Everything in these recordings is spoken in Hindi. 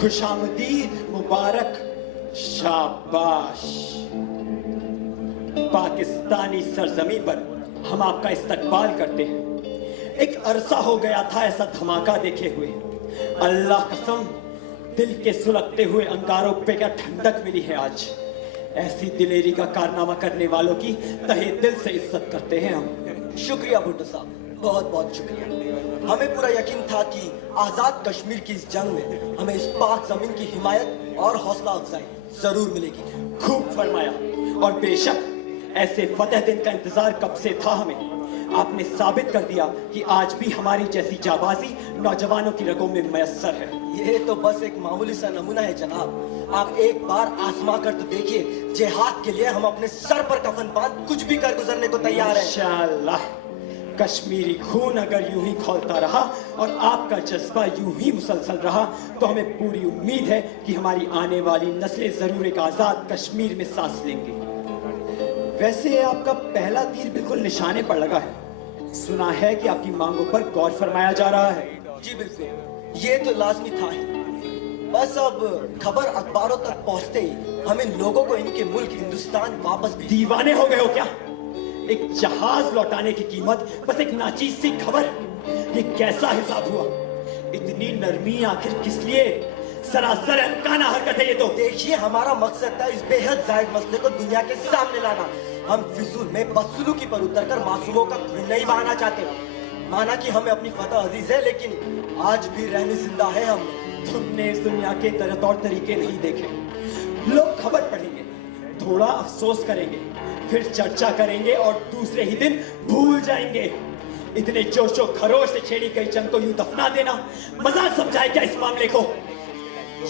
खुशामदीद मुबारक, शाबाश। पाकिस्तानी सरजमी पर हम आपका इस्तकबाल करते हैं। एक अरसा हो गया था ऐसा धमाका देखे हुए। अल्लाह कसम, दिल के सुलगते हुए अंगारों पे क्या ठंडक मिली है आज। ऐसी दिलेरी का कारनामा करने वालों की तहे दिल से इज्जत करते हैं हम। शुक्रिया भुट्टो साहब, बहुत बहुत शुक्रिया। हमें पूरा यकीन था कि आजाद कश्मीर की इस जंग में हमें इस पाक जमीन की हिमायत और हौसला अफजाई जरूर मिलेगी। खूब फरमाया। और बेशक ऐसे फतेह दिन का इंतजार कब से था हमें। आपने साबित कर दिया कि आज भी हमारी जैसी जाबाजी नौजवानों की रगों में मयस्सर है। ये तो बस एक मामूली सा नमूना है जनाब। आप एक बार आजमा कर तो देखिए, जिहाद के लिए हम अपने सर पर कफन बांध कुछ भी कर गुजरने को तैयार हैं। इंशाअल्लाह। कश्मीरी खून अगर यूं ही खौलता रहा और आपका जज्बा यूं ही मुसलसल रहा तो हमें पूरी उम्मीद है कि हमारी आने वाली नस्लें जरूर एक आजाद कश्मीर में सांस लेंगी। वैसे आपका पहला तीर बिल्कुल निशाने पर लगा है। सुना है कि आपकी मांगों पर गौर फरमाया जा रहा है। जी बिल्कुल, ये तो लाजमी था ही। बस अब खबर अखबारों तक पहुंचते ही हम इन लोगों को इनके मुल्क हिंदुस्तान वापस भेज। दीवाने हो गए हो क्या? एक जहाज लौटाने की कीमत बस एक नाचीज सी खबर। ये कैसा हिसाब हुआ? इतनी नरमी आखिर किस लिए? सरासर अनकाना हरकत है ये तो। देखिए, हमारा मकसद था इस बेहद जायज मसले को दुनिया के सामने लाना। हम फिजूल में बदसलूकी पर उतरकर मासूमों का खून नहीं बहाना चाहते। माना कि हमें अपनी फतह अजीज है, लेकिन आज भी रहने जिंदा है हम। तुमने इस दुनिया के तौर तरीके नहीं देखे। लोग खबर पढ़ेंगे, थोड़ा अफसोस करेंगे, फिर चर्चा करेंगे और दूसरे ही दिन भूल जाएंगे। इतने जोशो खरोश से छेड़ी गई जंग को यूं दफना देना मजाक समझाए क्या इस मामले को?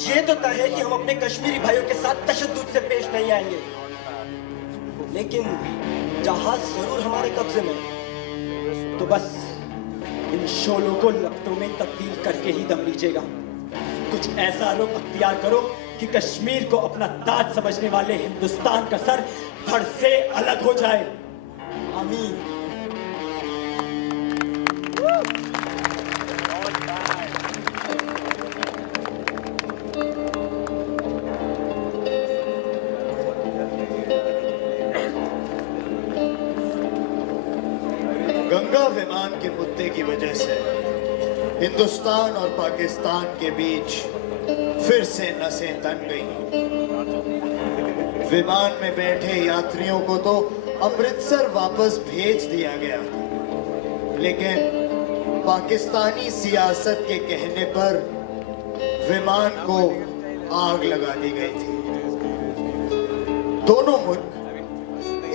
ये तो तय है कि हम अपने कश्मीरी भाइयों के साथ तशद्दुद से पेश नहीं आएंगे, लेकिन जहाज जरूर हमारे कब्जे में। तो बस इन शोलों को लपटों में तब्दील करके ही दम लीजिएगा। कुछ ऐसा रुख अख्तियार करो कि कश्मीर को अपना ताज समझने वाले हिंदुस्तान का सर धड़ से अलग हो जाए। आमीन। गंगा विमान के मुद्दे की वजह से हिंदुस्तान और पाकिस्तान के बीच फिर से नसें तन गई। विमान में बैठे यात्रियों को तो अमृतसर वापस भेज दिया गया, लेकिन पाकिस्तानी सियासत के कहने पर विमान को आग लगा दी गई थी। दोनों मुल्क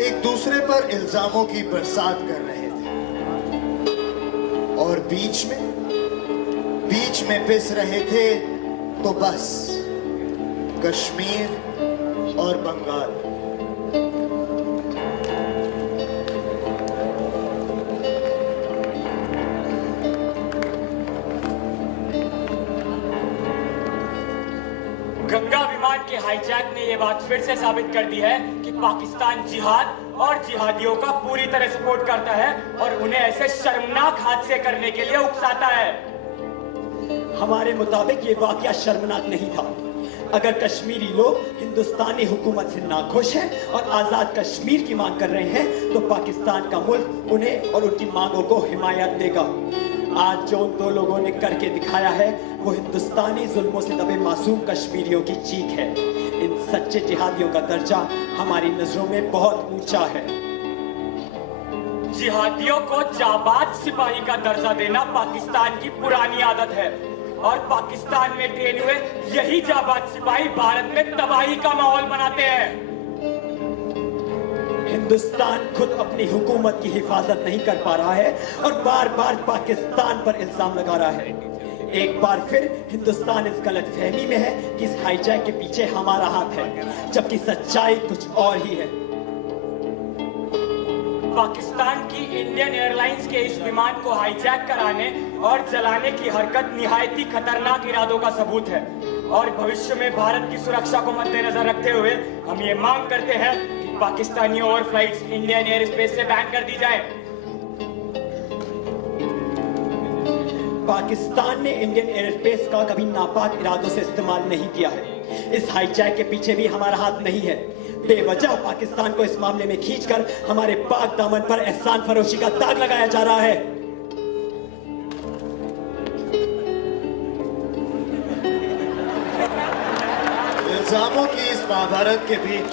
एक दूसरे पर इल्जामों की बरसात कर रहे थे और बीच में पिस रहे थे तो बस कश्मीर और बंगाल। गंगा विमान के हाईजैक ने यह बात फिर से साबित कर दी है कि पाकिस्तान जिहाद और जिहादियों का पूरी तरह सपोर्ट करता है और उन्हें ऐसे शर्मनाक हादसे करने के लिए उकसाता है। हमारे मुताबिक ये वाकया शर्मनाक नहीं था। अगर कश्मीरी लोग हिंदुस्तानी हुकूमत से नाखुश हैं और आजाद कश्मीर की मांग कर रहे हैं तो पाकिस्तान का मुल्क उन्हें और उनकी मांगों को हिमायत देगा। आज जो उन दो लोगों ने करके दिखाया है वो हिंदुस्तानी जुल्मों से दबे मासूम कश्मीरियों की चीख है। इन सच्चे जिहादियों का दर्जा हमारी नजरों में बहुत ऊंचा है। जिहादियों को जाबाज सिपाही का दर्जा देना पाकिस्तान की पुरानी आदत है और पाकिस्तान में ट्रेन हुए यही जाबाज सिपाही भारत में तबाही का माहौल बनाते हैं। हिंदुस्तान खुद अपनी हुकूमत की हिफाजत नहीं कर पा रहा है और बार बार पाकिस्तान पर इल्जाम लगा रहा है। एक बार फिर हिंदुस्तान इस गलतफहमी में है कि इस हाईजैक के पीछे हमारा हाथ है, जबकि सच्चाई कुछ और ही है। पाकिस्तान की इंडियन एयरलाइंस के इस विमान को हाईजैक कराने और जलाने की हरकत निहायत ही खतरनाक इरादों का सबूत है और भविष्य में भारत की सुरक्षा को मद्देनजर रखते हुए हम ये मांग करते हैं कि पाकिस्तानी ओवरफ्लाइट्स इंडियन एयर स्पेस से बैन कर दी जाए। पाकिस्तान ने इंडियन एयरस्पेस का कभी नापाक इरादों से इस्तेमाल नहीं किया है। इस हाईजैक के पीछे भी हमारा हाथ नहीं है। बेवजह पाकिस्तान को इस मामले में खींचकर हमारे पाक दामन पर एहसान फरोशी का दाग लगाया जा रहा है। इल्जामों की इस महाभारत के बीच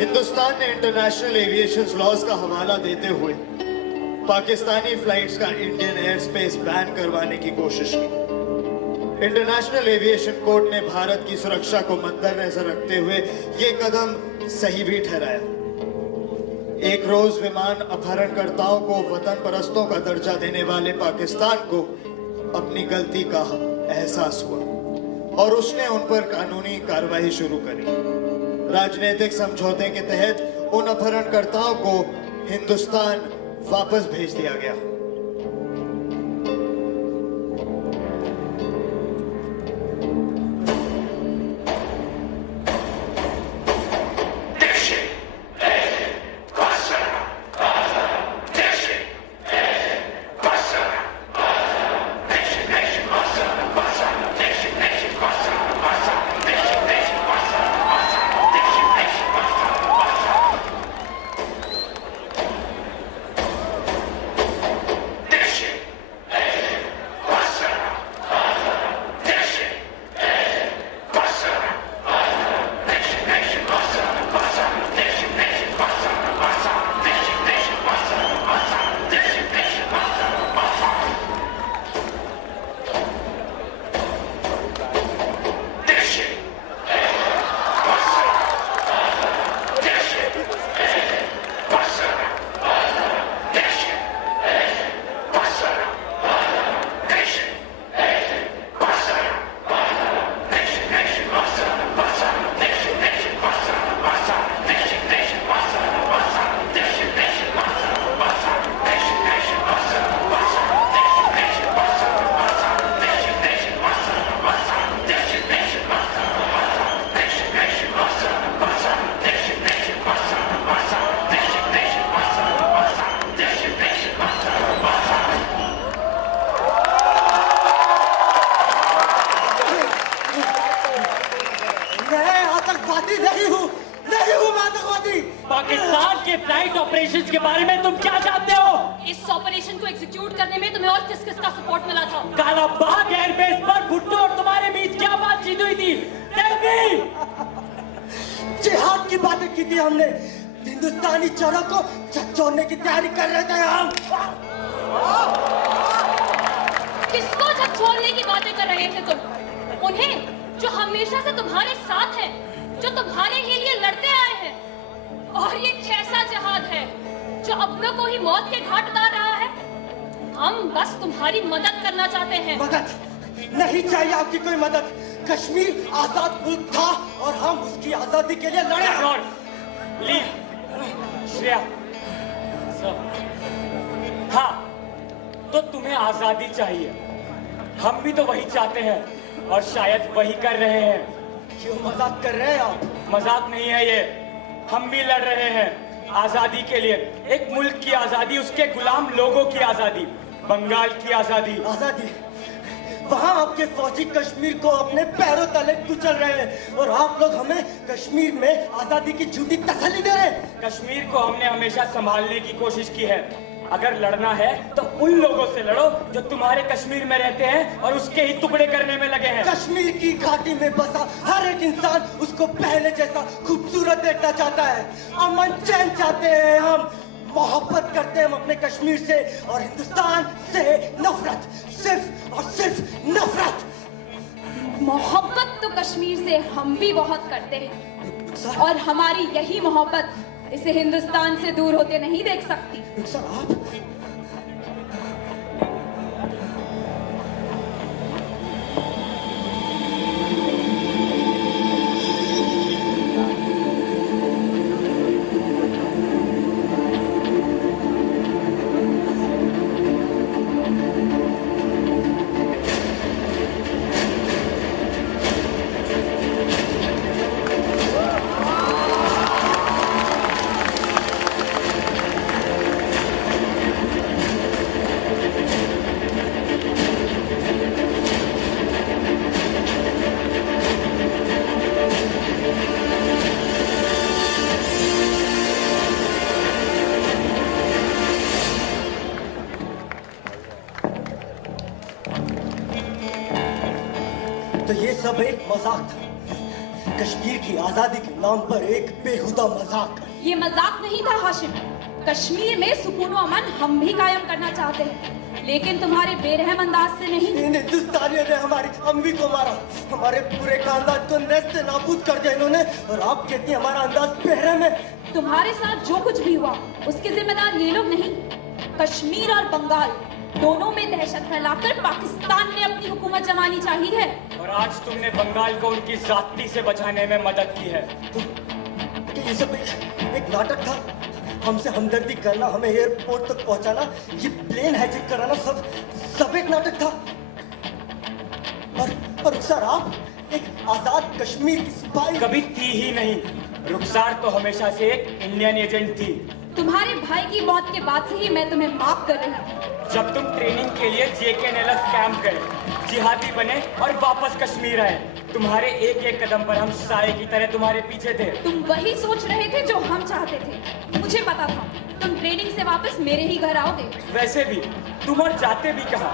हिंदुस्तान ने इंटरनेशनल एविएशन लॉज का हवाला देते हुए पाकिस्तानी फ्लाइट्स का इंडियन एयर स्पेस बैन करवाने की कोशिश की। इंटरनेशनल एविएशन कोर्ट ने भारत की सुरक्षा को मद्देनजर रखते हुए ये कदम सही भी ठहराया। एक रोज विमान अपहरणकर्ताओं को वतन परस्तों का दर्जा देने वाले पाकिस्तान को अपनी गलती का एहसास हुआ और उसने उन पर कानूनी कार्रवाई शुरू करी। राजनीतिक समझौते के तहत उन अपहरणकर्ताओं को हिंदुस्तान वापस भेज दिया गया। पाकिस्तान के फ्लाइट ऑपरेशंस के बारे में तुम क्या जानते हो? इस ऑपरेशन को एग्जीक्यूट करने में तुम्हें और किस किस का सपोर्ट मिला था? कालाबाग एयरबेस पर भुट्टो और तुम्हारे बीच क्या बातचीत हुई थी? जिहाद की बातें की थी हमने। हिंदुस्तानी चौरों को झकझोरने की तैयारी कर रहे थे हम। किसको झकझोरने की बातें कर रहे थे तुम? उन्हें जो हमेशा से तुम्हारे साथ हैं, जो तुम्हारे ही लिए लड़ते आए हैं। और ये कैसा जिहाद है जो अपनों को ही मौत के घाट उतार रहा है? हम बस तुम्हारी मदद करना चाहते हैं। मदद नहीं चाहिए आपकी कोई मदद। कश्मीर आजाद मुल्क था और हम उसकी आजादी के लिए लड़े। श्रेया, हाँ, तो तुम्हें आजादी चाहिए। हम भी तो वही चाहते हैं और शायद वही कर रहे हैं। क्यों मजाक कर रहे हैं आप? मजाक नहीं है ये, हम भी लड़ रहे हैं आजादी के लिए। एक मुल्क की आजादी, उसके गुलाम लोगों की आजादी, बंगाल की आजादी। आजादी? वहाँ आपके फौजी कश्मीर को अपने पैरों तले कुचल रहे हैं और आप लोग हमें कश्मीर में आजादी की झूठी तसल्ली दे रहे हैं। कश्मीर को हमने हमेशा संभालने की कोशिश की है। अगर लड़ना है तो उन लोगों से लड़ो जो तुम्हारे कश्मीर में रहते हैं और उसके ही टुकड़े करने में लगे हैं। कश्मीर की घाटी में बसा हर एक इंसान उसको पहले जैसा खूबसूरत देखना चाहता है। अमन चैन चाहते हैं हम। मोहब्बत करते हैं हम अपने कश्मीर से और हिंदुस्तान से नफरत, सिर्फ और सिर्फ नफरत। मोहब्बत तो कश्मीर से हम भी बहुत करते हैं और हमारी यही मोहब्बत इसे हिंदुस्तान से दूर होते नहीं देख सकती। आप ये सब एक मजाक था, कश्मीर की आजादी के नाम पर एक बेहुदा मजाक। ये मजाक नहीं था हाशिम। कश्मीर में सुकून व अमन हम भी कायम करना चाहते हैं, लेकिन तुम्हारे बेरहम अंदाज से नहीं। इन हिंदुस्तानियों ने हमारी अम्मी को मारा, हमारे पूरे खानदान को नेस्त नाबूद कर दिया इन्होंने, और आप कहती हैं हमारा अंदाज बेरहम है। तुम्हारे साथ जो कुछ भी हुआ उसके जिम्मेदार ये लोग नहीं, कश्मीर और बंगाल दोनों में दहशत फैलाकर पाकिस्तान ने अपनी हुकूमत जमानी चाहिए है। और आज तुमने बंगाल को उनकी जाति से बचाने में मदद की है। कि ये सब एक नाटक था, हमसे हमदर्दी करना, हमें एयरपोर्ट तक पहुंचाना, ये प्लेन हाईजैक कराना, सब एक नाटक था। और सर आप एक आजाद कश्मीर की सिपाही कभी थी ही नहीं। रुखसार तो हमेशा से एक इंडियन एजेंट थी। तुम्हारे भाई की मौत के बाद से ही मैं तुम्हें माफ कर रही थी। जब तुम ट्रेनिंग के लिए JKNLF कैंप गए, जिहादी बने और वापस कश्मीर आए, तुम्हारे एक एक कदम पर हम साए की तरह तुम्हारे पीछे थे। तुम वही सोच रहे थे जो हम चाहते थे। मुझे पता था तुम ट्रेनिंग से वापस मेरे ही घर आओगे। वैसे भी तुम और जाते भी कहाँ।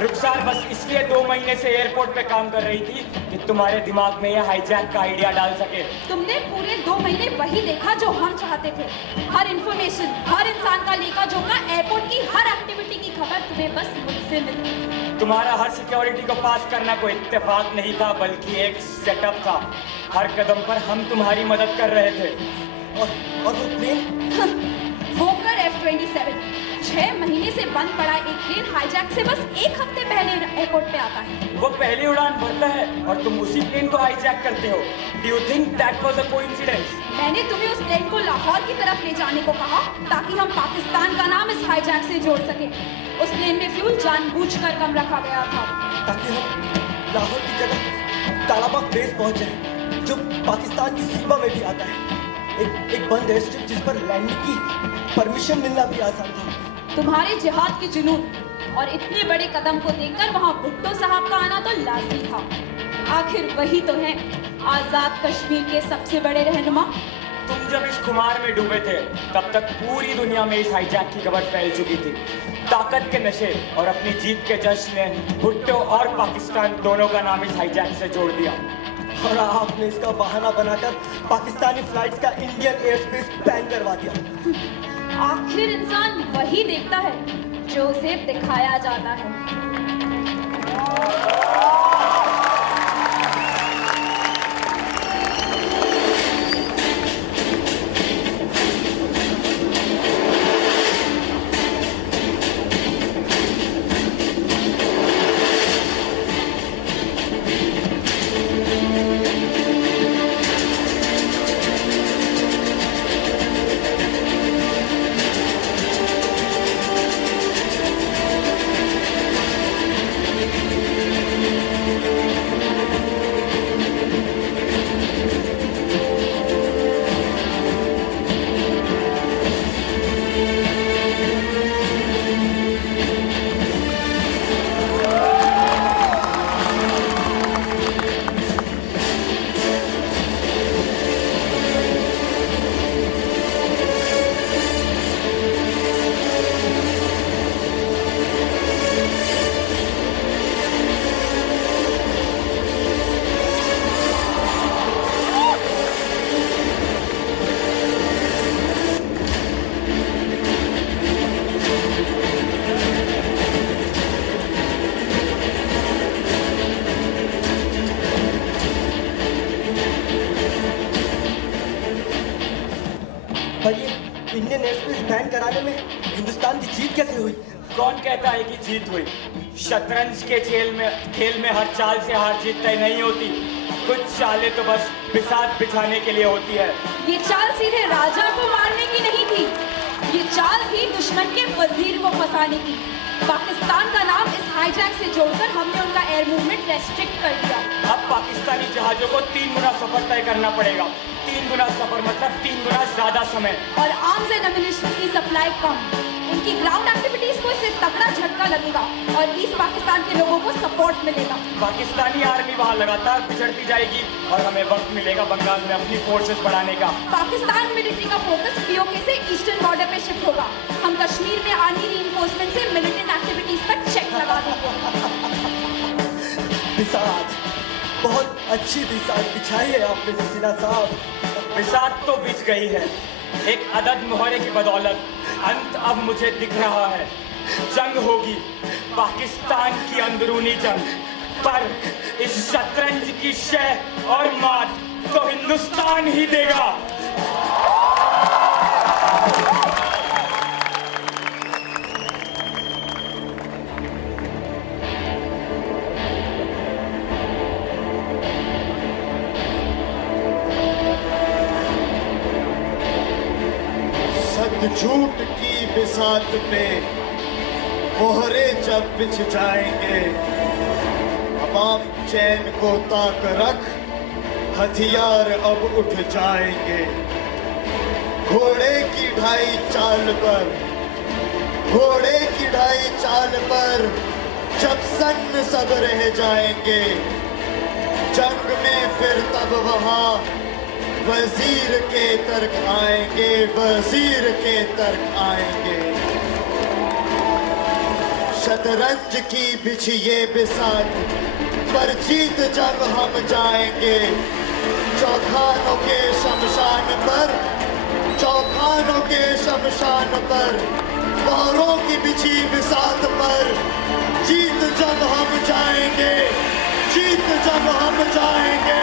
रुखसार बस इसलिए 2 महीने से एयरपोर्ट पे काम कर रही थी कि तुम्हारे दिमाग में यह हाईजैक का आइडिया डाल सके। तुमने पूरे 2 महीने वही देखा जो हम चाहते थे। हर इंफॉर्मेशन, हर इंसान का लेखा जोखा, एयरपोर्ट की हर एक्टिविटी की खबर तुम्हें बस मुझसे मिलती। तुम्हारा हर सिक्योरिटी को पास करना कोई इत्तेफाक नहीं था, बल्कि एक सेटअप था। हर कदम पर हम तुम्हारी मदद कर रहे थे। और वो प्लेन वोकर F-27 6 महीने से बंद पड़ा एक प्लेन हाईजैक से बस 1 हफ्ते पहले एयरपोर्ट पे आता है। वो पहली उड़ान भरता है और तुम उसी प्लेन को हाईजैक करते हो। Do you think that was a coincidence? मैंने तुम्हें उस प्लेन को लाहौर की तरफ ले जाने को कहा ताकि हम पाकिस्तान का नाम इस हाईजैक से जोड़ सके। उस प्लेन में फ्यूल जानबूझकर कम रखा गया था ताकि हम लाहौर की जगह तालाबाग बेस पहुंचे, जो पाकिस्तान की सीमा में भी आता है। एक बंद एयर स्ट्रिप जिस पर लैंडिंग की परमिशन मिलना भी आसान था। तुम्हारे जिहाद की जुनून और इतने बड़े कदम को देखकर वहाँ भुट्टो साहब का आना तो लाजमी था। आखिर वही तो है आजाद कश्मीर के सबसे बड़े रहनुमा। तुम जब इस खुमार में डूबे थे, तब तक पूरी दुनिया में इस हाईजैक की खबर फैल चुकी थी। ताकत के नशे और अपनी जीत के जश्न ने भुट्टो और पाकिस्तान दोनों का नाम इस हाईजैक से जोड़ दिया। और आपने इसका बहाना बनाकर पाकिस्तानी फ्लाइट्स का इंडियन एयर स्पेस बैन करवा दिया। आखिर इंसान वही देखता है जो उसे दिखाया जाता है। पर ये इंडियन एयर स्पेस बैन कराने में हिंदुस्तान की जीत कैसे हुई? कौन कहता है कि जीत हुई? शतरंज के खेल में हर चाल से हार जीत तय नहीं होती। कुछ चालें तो बस बिसात बिछाने के लिए होती है। ये चाल सीधे राजा को मारने की नहीं थी, ये चाल थी दुश्मन के वजीर को फंसाने की। पाकिस्तान का नाम इस हाईजैक से जोड़कर हमने उनका एयर मूवमेंट रेस्ट्रिक्ट कर दिया। अब पाकिस्तानी जहाजों को 3 गुना सफर तय करना पड़ेगा। 3 गुना सफर मतलब 3 गुना ज्यादा समय। और आर्म्स एंड एम्युनिशन की सप्लाई कम। उनकी ग्राउंड एक्टिविटीज को इससे तगड़ा झटका लगेगा और ईस्ट पाकिस्तान के लोगों को सपोर्ट मिलेगा। पाकिस्तानी आर्मी वहाँ लगातार पिछड़ती जाएगी और हमें वक्त मिलेगा बंगाल में अपनी फोर्सेस बढ़ाने का। पाकिस्तान मिलिट्री का फोकस POK से ईस्टर्न बॉर्डर पे शिफ्ट होगा। हम कश्मीर में आर्मी रीइंफोर्समेंट से मिलिटेंट एक्टिविटीज पर चेक लगा देंगे। बिसात, बहुत अच्छी बिसात बिछाई है आपने सीना साहब। बिसात तो बिछ गई है, एक अदद मुहरे की बदौलत अंत अब मुझे दिख रहा है। जंग होगी पाकिस्तान की अंदरूनी जंग, पर इस शतरंज की शह और मात तो हिंदुस्तान ही देगा। झूठ की बिसात पे मोहरे जब बिछ जाएंगे, अवाम चैन को ताक रख हथियार अब उठ जाएंगे। घोड़े की ढाई चाल पर, घोड़े की ढाई चाल पर जब सन्न सब रह जाएंगे, जंग में फिर तब वहां वजीर के तर्क आएंगे, वजीर के तर्क आएंगे। शतरंज की बिछिए बिसात पर जीत जब हम जाएंगे, चौखानों के शमशान पर, चौखानों के शमशान पर, मोहरों की बिछी बिसात पर जीत जब हम जाएंगे, जीत जब हम जाएंगे,